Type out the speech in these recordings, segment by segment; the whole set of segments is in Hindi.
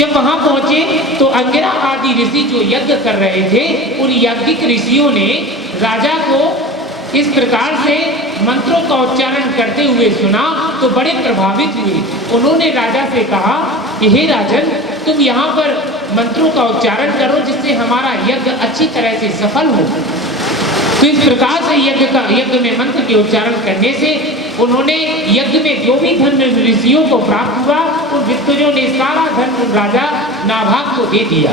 जब वहां पहुंचे तो अंगिरा आदि ऋषि जो यज्ञ कर रहे थे, उन यज्ञिक ऋषियों ने राजा को इस प्रकार से मंत्रों का उच्चारण करते हुए सुना तो बड़े प्रभावित हुए। उन्होंने राजा से कहा कि हे राजन, तुम यहाँ पर मंत्रों का उच्चारण करो जिससे हमारा यज्ञ अच्छी तरह से सफल हो। तो इस प्रकार से यज्ञ में मंत्र के उच्चारण करने से उन्होंने यज्ञ में जो भी धन ऋषियों को प्राप्त हुआ, उन विद्वानों ने सारा धन उन राजा नाभाग को दे दिया।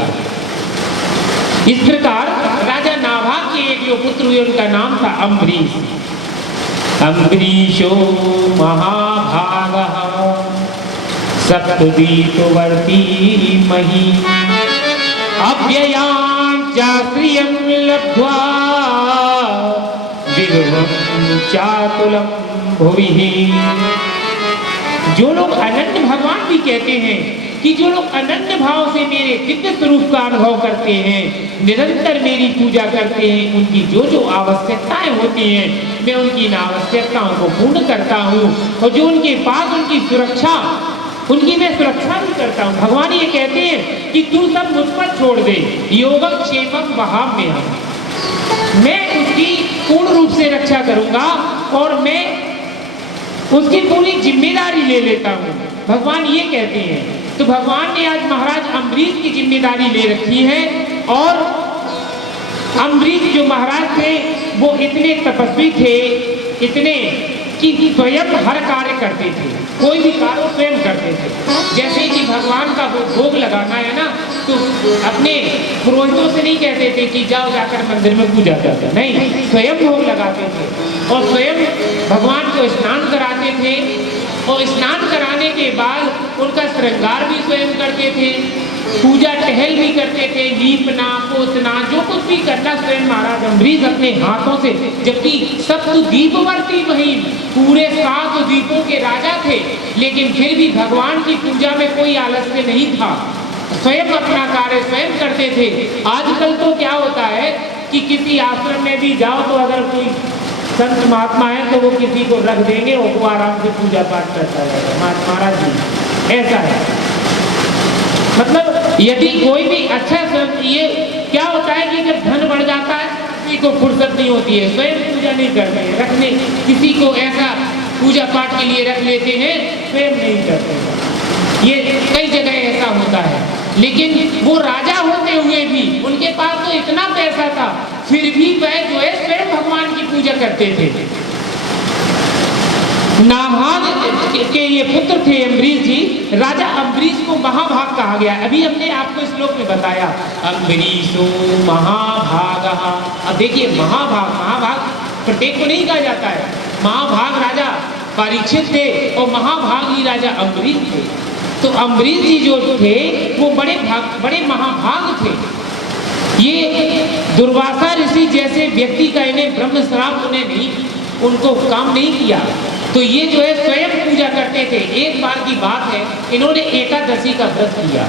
इस प्रकार राजा नाभाग के एक जो पुत्र हुए उनका नाम था अम्बरीश। अम्बरीशो महाभागः सप्तदीपवर्ती मही अव्ययां च श्रियं लब्ध्वा विभवं चातुलं भुवि। जो लोग अनन्य, भगवान भी कहते हैं कि जो लोग अनन्य भाव से मेरे दिव्य स्वरूप का अनुभव करते हैं, निरंतर मेरी पूजा करते हैं, उनकी जो जो आवश्यकताएं होती हैं मैं उनकी इन आवश्यकताओं को पूर्ण करता हूँ। और जो उनके पास उनकी सुरक्षा, उनकी मैं सुरक्षा भी करता हूँ। भगवान ये कहते हैं कि तू सब मुझ पर छोड़ दे, योगम क्षेमम वहाम्यहम्, मैं उसकी पूर्ण रूप से रक्षा करूंगा और मैं उसकी पूरी जिम्मेदारी ले लेता हूँ। भगवान ये कहते हैं। तो भगवान ने आज महाराज अम्बरीश की जिम्मेदारी ले रखी है। और अम्बरीश जो महाराज थे वो इतने तपस्वी थे, इतने कि स्वयं हर कार्य करते थे, कोई भी कार्य स्वयं करते थे। जैसे कि भगवान का भोग लगाना है ना, तो अपने पुरोहितों से नहीं कहते थे कि जाओ जाकर मंदिर में पूजा करते, नहीं, स्वयं भोग लगाते थे और स्वयं भगवान को स्नान कराते थे। और स्नान कराने के बाद उनका श्रृंगार भी स्वयं करते थे, पूजा टहल भी करते थे, लीपना पोतना जो कुछ भी करना स्वयं महाराज अम्बरीश अपने हाथों से। जबकि सप्त दीपवर्ती वही पूरे 7 दीपों के राजा थे, लेकिन फिर भी भगवान की पूजा में कोई आलस्य नहीं था, स्वयं अपना कार्य स्वयं करते थे। आजकल तो क्या होता है कि किसी आश्रम में भी जाओ तो अगर कोई संत महात्मा है तो वो किसी को रख देंगे और वो आराम से पूजा पाठ करता रहेगा। महाराज जी ऐसा है, मतलब यदि कोई भी अच्छा संत, ये क्या होता है कि जब धन बढ़ जाता है किसी को फुर्सत नहीं होती है, स्वयं पूजा नहीं करते हैं, रखने किसी को ऐसा पूजा पाठ के लिए रख लेते हैं, स्वयं नहीं करते। ये कई जगह ऐसा होता है। लेकिन वो राजा होते हुए भी उनके पास तो इतना पैसा था, फिर भी वह जो है स्वयं भगवान की पूजा करते थे। नाभाग के ये पुत्र थे अम्बरीश जी। राजा अम्बरीश को महाभाग कहा गया। अभी हमने आपको इस श्लोक में बताया अम्बरीशो महाभागः। अब देखिए महाभाग प्रत्येक को नहीं कहा जाता है। महाभाग राजा परीक्षित थे और महाभाग ही राजा अम्बरीश थे। तो अम्बरीश जी जो थे वो बड़े महाभाग थे। ये दुर्वासा ऋषि जैसे व्यक्ति का इन्हें ब्रह्म श्राप उनको काम नहीं किया, तो ये जो है स्वयं पूजा करते थे। एक बार की बात है, इन्होंने एकादशी का व्रत किया।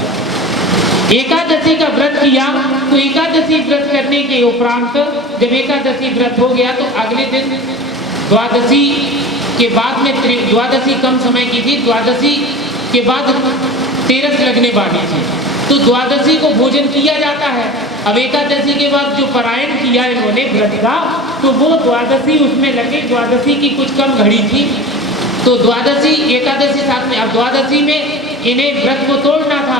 एकादशी का व्रत किया तो एकादशी व्रत करने के उपरांत जब एकादशी व्रत हो गया तो अगले दिन द्वादशी के बाद में, द्वादशी कम समय की थी, द्वादशी के बाद तेरस लगने वाली थी, तो द्वादशी को भोजन किया जाता है। अब एकादशी के बाद जो पारायण किया इन्होंने व्रत का, तो वो द्वादशी उसमें लगे। द्वादशी की कुछ कम घड़ी थी, तो द्वादशी एकादशी साथ में। अब द्वादशी में इन्हें व्रत को तोड़ना था,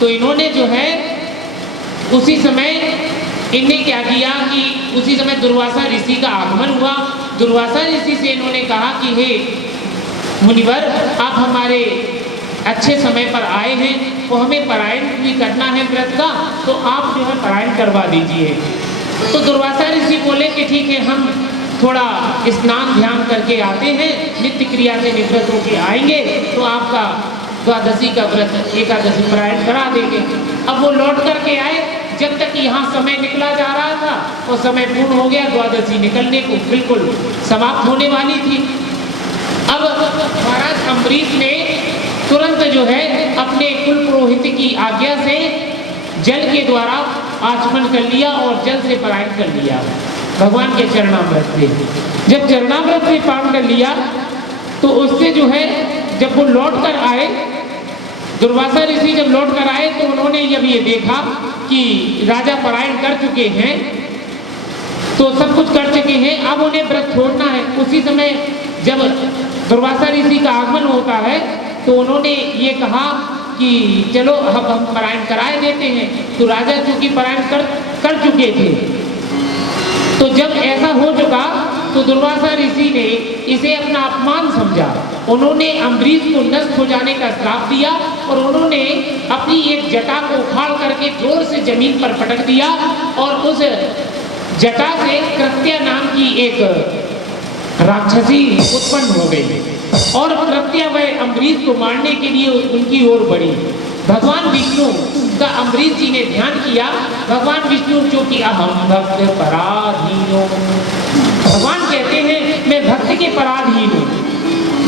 तो इन्होंने जो है उसी समय इनने क्या किया कि उसी समय दुर्वासा ऋषि का आगमन हुआ। दुर्वासा ऋषि से इन्होंने कहा कि हे मुनिवर, आप हमारे अच्छे समय पर आए हैं, तो हमें पारायण भी करना है व्रत का, तो आप जो है पारायण करवा दीजिए। तो दुर्वासा ऋषि बोले कि ठीक है, हम थोड़ा स्नान ध्यान करके आते हैं, नित्य क्रिया से निवृत्त होकर आएंगे, तो आपका द्वादशी का व्रत एकादशी पारायण करा देंगे। अब वो लौट करके आए, जब तक यहाँ समय निकला जा रहा था और समय पूर्ण हो गया, द्वादशी निकलने को बिल्कुल समाप्त होने वाली थी। अब महाराज अम्बरीश ने तुरंत जो है अपने कुल पुरोहित की आज्ञा से जल के द्वारा आचमन कर लिया और जल से पारायण कर लिया भगवान के चरणामृत से। जब चरणामृत से पान कर लिया तो उससे जो है जब वो लौट कर आए दुर्वासा ऋषि जब लौट कर आए तो उन्होंने जब ये देखा कि राजा पलायन कर चुके हैं, तो सब कुछ कर चुके हैं, अब उन्हें व्रत छोड़ना है। उसी समय जब दुर्वासा ऋषि का आगमन होता है तो उन्होंने ये कहा कि चलो अब हम पलायन कराए देते हैं। तो राजा चूंकि पलायन कर चुके थे, तो जब ऐसा हो चुका तो दुर्वासा ऋषि ने इसे अपना अपमान समझा। उन्होंने अम्बरीश को नष्ट हो जाने का श्राप दिया और उन्होंने अपनी एक जटा को उखाड़ करके जोर से जमीन पर पटक दिया और उस जटा से कृत्या नाम की एक राक्षसी उत्पन्न हो गई और कृत्या वह अम्बरीश को मारने के लिए उनकी ओर बढ़ी। भगवान विष्णु का अम्बरीश जी ने ध्यान किया। भगवान विष्णु जो कि अहम भक्त पराधीनो, भगवान कहते हैं मैं भक्त के पराधीन हूँ,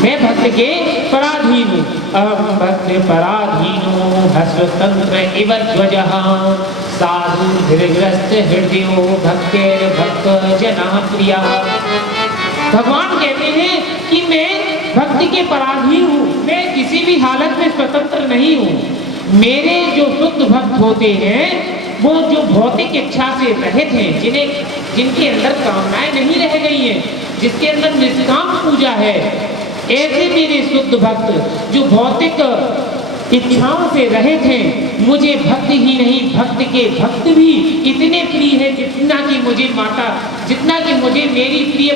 मैं भक्त के पराधीन हूँ। अहम भक्त पराधीनो हस्वतंत्र इव ध्वजः साधु धीरग्रस्त हृदयो भक्तेर भक्त जना प्रिया। भगवान कहते हैं कि मैं भक्ति के पराधीन हूँ, मैं किसी भी हालत में स्वतंत्र नहीं हूँ। मेरे जो शुद्ध भक्त होते हैं वो जो भौतिक इच्छा से रहित हैं, जिनके अंदर कामनाएं नहीं रह गई हैं, जिसके अंदर निष्काम पूजा है, ऐसे मेरे शुद्ध भक्त जो भौतिक इच्छाओं से रहित हैं, मुझे भक्त ही नहीं भक्त के भक्त भी इतने प्रिय है जितना कि मुझे माता, जितना कि मुझे मेरी प्रिय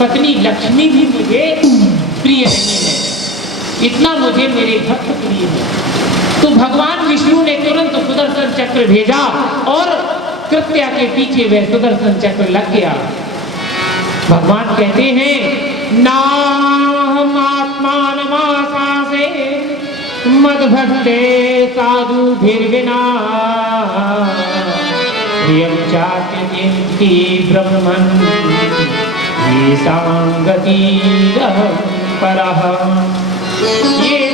पत्नी लक्ष्मी भी मुझे प्रिय नहीं है, इतना मुझे मेरे भक्त प्रिय है। तो भगवान विष्णु ने तुरंत सुदर्शन चक्र भेजा और कृत्या के पीछे वह सुदर्शन चक्र लग गया। भगवान कहते हैं नाहम आत्मानमासासे मद्भक्ते साधु भिर्विना प्रियं चात्यन्ति ब्रह्मन् ये सांगति परः। ये